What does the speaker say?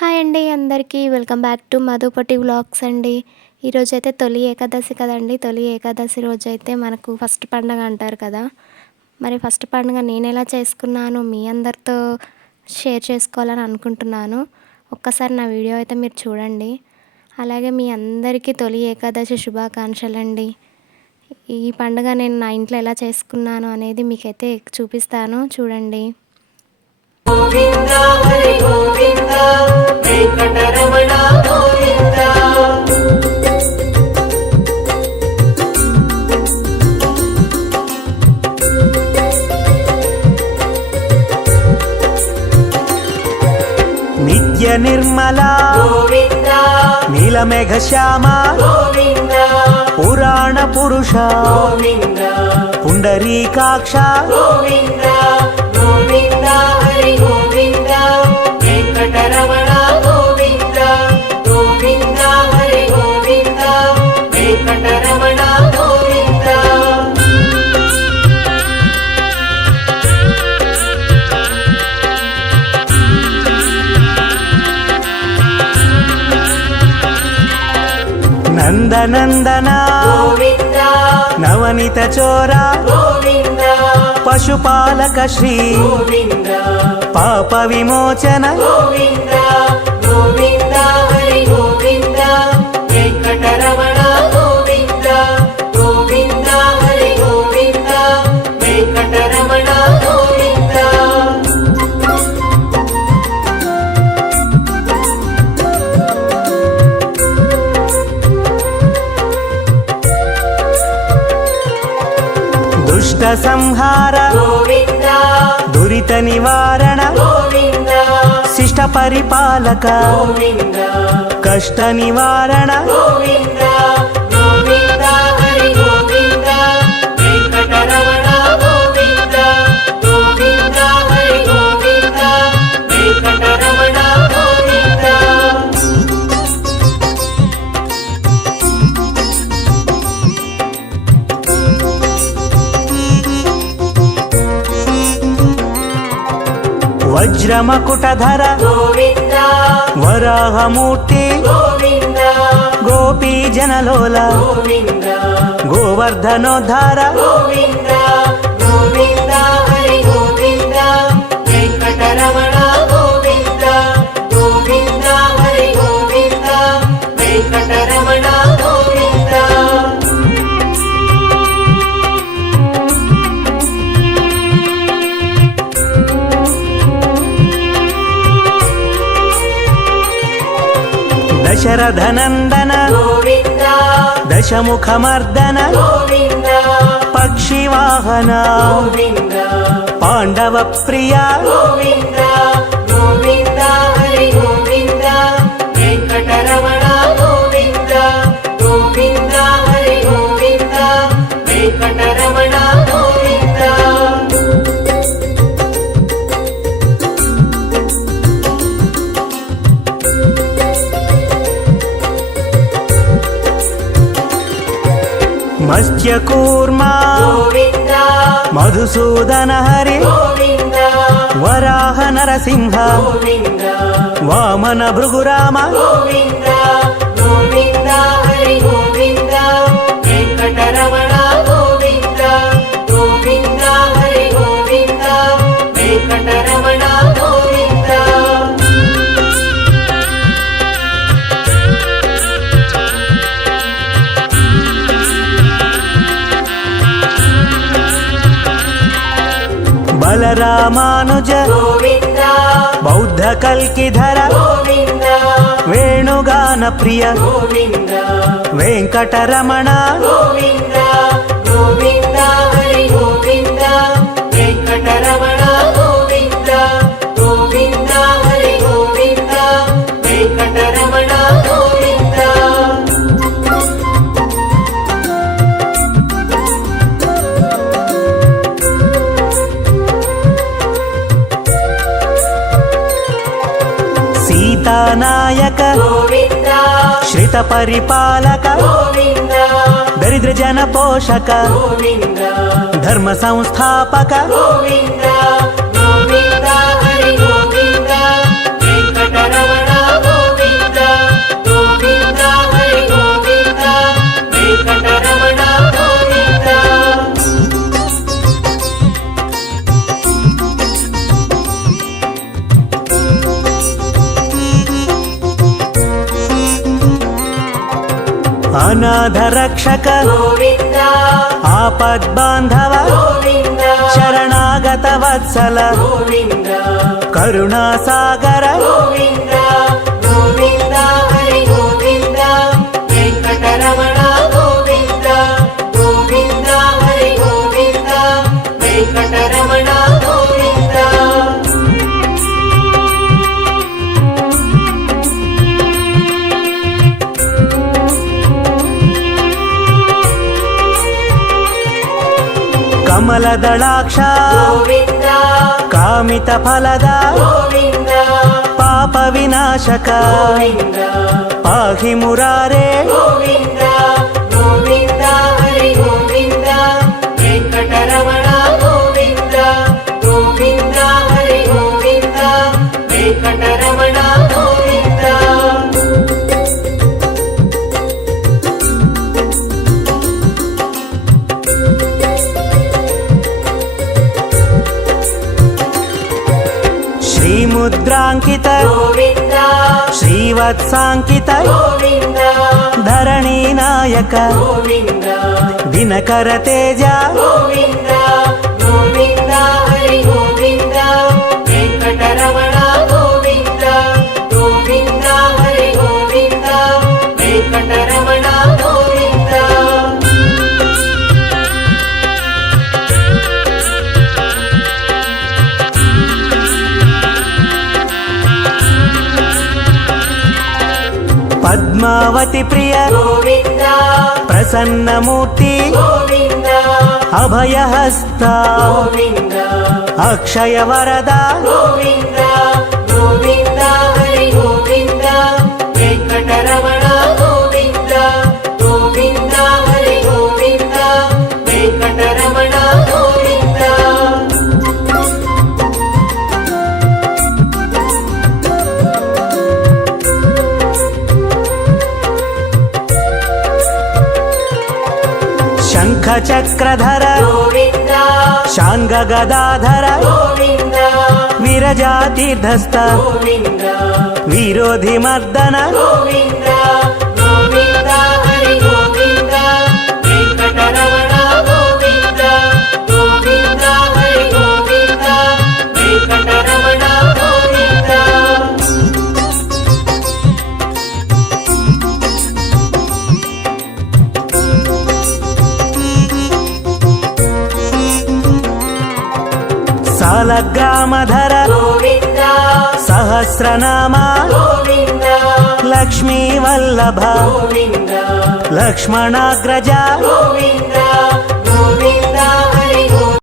Hi అండి అందరికీ welcome back to మధుపటి vlogs అండి. ఈరోజైతే తొలి ఏకాదశి కదండి. తొలి ఏకాదశి రోజైతే మనకు ఫస్ట్ పండుగ అంటారు కదా. మరి ఫస్ట్ పండుగ నేను ఎలా చేసుకున్నాను మీ అందరితో షేర్ చేసుకోవాలని అనుకుంటున్నాను. ఒక్కసారి నా వీడియో అయితే మీరు చూడండి. అలాగే మీ అందరికీ తొలి ఏకాదశి శుభాకాంక్షలండి. ఈ పండుగ నేను నా ఇంట్లో ఎలా చేసుకున్నాను అనేది మీకైతే చూపిస్తాను, చూడండి. గోవింద హరి గోవింద వెంకటరమణ గోవింద. నిత్య నిర్మల గోవింద నీలమేఘ శ్యామ గోవింద పురాణ పురుష గోవింద పుండరీకాక్ష గోవింద గోవింద హరి గోవింద వెంకటరమణ గోవింద గోవింద హరి గోవింద వెంకటరమణ గోవింద. నందనందన గోవింద నవనిత చోర గోవింద పశుపాలక శ్రీ గోవింద పాప విమోచన గోవింద గోవింద హరి గోవింద వెంకటరమణ గోవింద గోవింద హరి గోవింద వెంకటరమణ గోవింద. దుష్ట సంహార గోవింద దురిత నివారణ గోవింద శిష్ట పరిపాలక గోవింద కష్ట నివారణ గోవింద గోవింద హరి గోవింద వెంకటరమణ గోవింద గోవింద హరి గోవింద వెంకటరమణ గోవింద. వజ్రమకుటధర గోవింద వరాహమూర్తి గోవింద గోపీ జనలోల గోవింద గోవర్ధనోద్ధార గోవింద గోవింద హరి గోవింద వెంకటరమణ గోవింద గోవింద హరి గోవింద వెంకటరమణ గోవింద. దశరథనందన గోవింద దశముఖమర్దన గోవింద పక్షివాహన గోవింద పాండవ ప్రియ గోవింద గోవింద హరి గోవింద వెంకటరమణ గోవింద గోవింద హరి గోవింద వెంకటరమణ గోవింద. మత్స్యకూర్మ గోవింద మధుసూదన హరి గోవింద వరాహ నరసింహ గోవింద వామన భృగురామ గోవింద గోవింద హరి గోవింద వెంకటరమణ గోవింద గోవింద హరి గోవింద వెంకటరమణ గోవింద. బలరామానుజ గోవింద బౌద్ధ కల్కిధర గోవింద వేణుగాన ప్రియ గోవింద వెంకటరమణ గోవింద గోవింద హరి గోవింద వెంకటరమణ గోవింద గోవింద హరి గోవింద వెంకటరమణ గోవింద. సీతానాయక గోవింద శ్రిత పరిపాలక గోవింద దరిద్ర జన పోషక గోవింద ధర్మ సంస్థాపక గోవింద గోవింద హరి గోవింద వెంకటరమణ అనాథ రక్షక గోవింద ఆపద్బాంధవ గోవింద శరణాగత వత్సల గోవింద కరుణాసాగర గోవింద గోవింద హరి గోవింద వెంకటరమణ గోవింద గోవింద హరి గోవింద వెంకటరమణ గోవింద కమలదళాక్ష గోవింద కామిత ఫలద గోవింద పాప వినాశక గోవింద పాహి మురారే గోవింద గోవింద హరి గోవింద వెంకటరమణ గోవింద గోవింద హరి గోవింద వెంకటరమణ గోవింద శ్రీముద్రాంకిత గోవింద శ్రీవత్సాంకిత గోవింద ధరణీ నాయక గోవింద దినకర తేజ గోవింద గోవింద హరి గోవింద వెంకటరమణ గోవింద గోవింద హరి గోవింద వెంకటరమణ గోవింద పద్మావతి ప్రియ గోవింద ప్రసన్నమూర్తి గోవింద అభయహస్త గోవింద అక్షయ వరద గోవింద గోవింద హరి గోవింద వెంకటరమణ గోవింద గోవింద హరి గోవింద వెంకటరమణ గోవింద శంఖ చక్రధర గోవింద శాంగ గదాధర గోవింద విరజాతీర్థస్థ గోవింద విరోధి మర్దన గోవింద గోవింద హరి గోవింద వెంకటరమణ గోవింద గోవింద హరి గోవింద వెంకటరమణ గోవింద సాలగ్రామధర గోవింద సహస్రనామ గోవింద లక్ష్మీ వల్లభ గోవింద లక్ష్మణాగ్రజ గోవింద